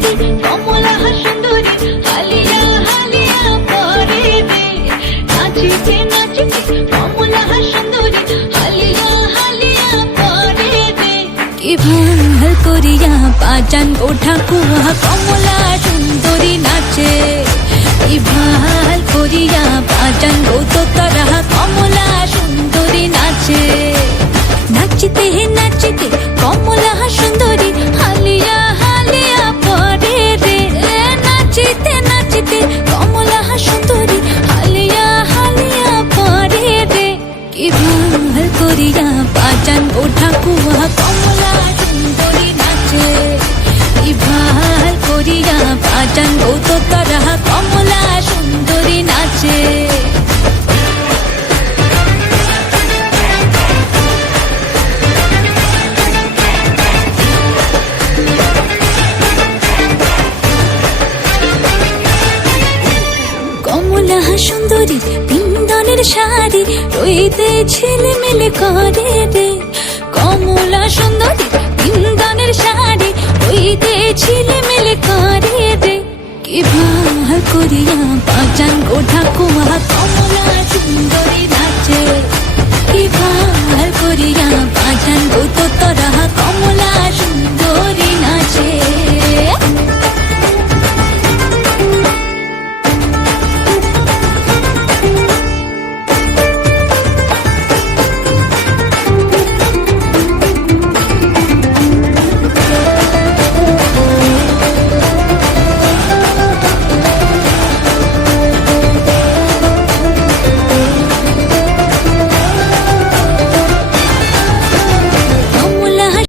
নাচিতে কমলা সুন্দরী হালিয়া হালিয়া পরে দে। নাচিতে নাচিতে কমলা সুন্দরী হালিয়া হালিয়া পরে দে। কি ভাল করিয়া বাজান গো ঠাকুয়া কমলা সুন্দরী নাচে। কি ভাল করিয়া বাজান গো তোতারা কমলা সুন্দরী নাচে। নাচিতে নাচিতে কমলা সুন্দরী হালিয়া হালিয়া পরে রে। নাচিতে নাচিতে কমলা সুন্দরী হালিয়া হালিয়া পরে রে। কি ভাল করিয়া বাজান গো ঠাকুয়া কমলা সুন্দরী নাচে। কি ভাল করিয়া বাজান গো তোতারা কমলা সুন্দরী নাচে। কমলা সুন্দরী বিন্দনের শাড়ি রইতে ঝিলমিল করে রে। কমলা সুন্দরী বিন্দনের শাড়ি রইতে ঝিলমিল করে রে। কি ভাল করিয়া বাজান গো ঠাকুয়া কমলা